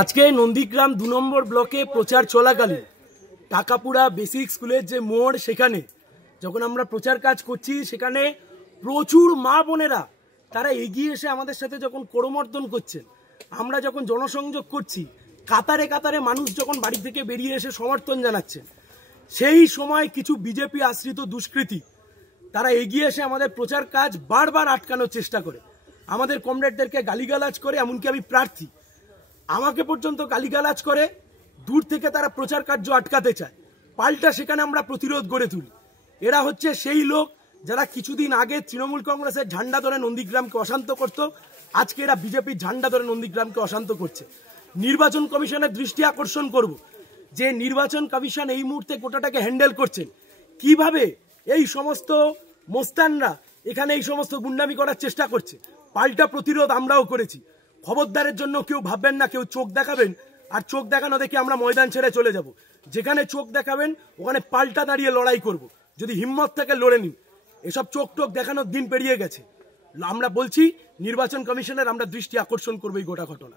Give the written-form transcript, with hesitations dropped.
আজকে নন্দীগ্রাম ২ নম্বর ব্লকে প্রচার চলাকালীন টাকাপুরা বেসিক স্কুলের যে মোড়, সেখানে যখন আমরা প্রচার কাজ করছি, সেখানে প্রচুর মা বোনেরা তারা এগিয়ে এসে আমাদের সাথে যখন করমর্দন করছেন, আমরা যখন জনসংযোগ করছি, কাতারে কাতারে মানুষ যখন বাড়ি থেকে বেরিয়ে এসে সমর্থন জানাচ্ছেন, সেই সময় কিছু বিজেপি আশ্রিত দুষ্কৃতী তারা এগিয়ে এসে আমাদের প্রচার কাজ বারবার আটকানোর চেষ্টা করে, আমাদের কমরেডদেরকে গালিগালাজ করে। এমনকি আমি প্রার্থী, আমাকে পর্যন্ত গালিগালাজ করে, দূর থেকে তারা প্রচার কার্য আটকাতে চায়। পাল্টা সেখানে আমরা প্রতিরোধ গড়ে তুলি। এরা হচ্ছে সেই লোক যারা কিছুদিন আগে তৃণমূল কংগ্রেসের ঝান্ডা ধরে নন্দীগ্রামকে অশান্ত করত, আজকে এরা বিজেপির ঝান্ডা ধরে নন্দীগ্রামকে অশান্ত করছে। নির্বাচন কমিশনের দৃষ্টি আকর্ষণ করব যে নির্বাচন কমিশন এই মুহূর্তে গোটাটাকে হ্যান্ডেল করছেন, কিভাবে এই সমস্ত মোস্তানরা এখানে এই সমস্ত গুন্ডামি করার চেষ্টা করছে। পাল্টা প্রতিরোধ আমরাও করেছি। খবরদারের জন্য কেউ ভাববেন না কেউ চোখ দেখাবেন আর চোখ দেখানো দেখে আমরা ময়দান ছেড়ে চলে যাব। যেখানে চোখ দেখাবেন ওখানে পাল্টা দাঁড়িয়ে লড়াই করব। যদি হিম্মত থেকে লড়ে নিন। এসব চোখ টোক দেখানোর দিন পেরিয়ে গেছে। আমরা বলছি নির্বাচন কমিশনের আমরা দৃষ্টি আকর্ষণ করবো এই গোটা ঘটনা।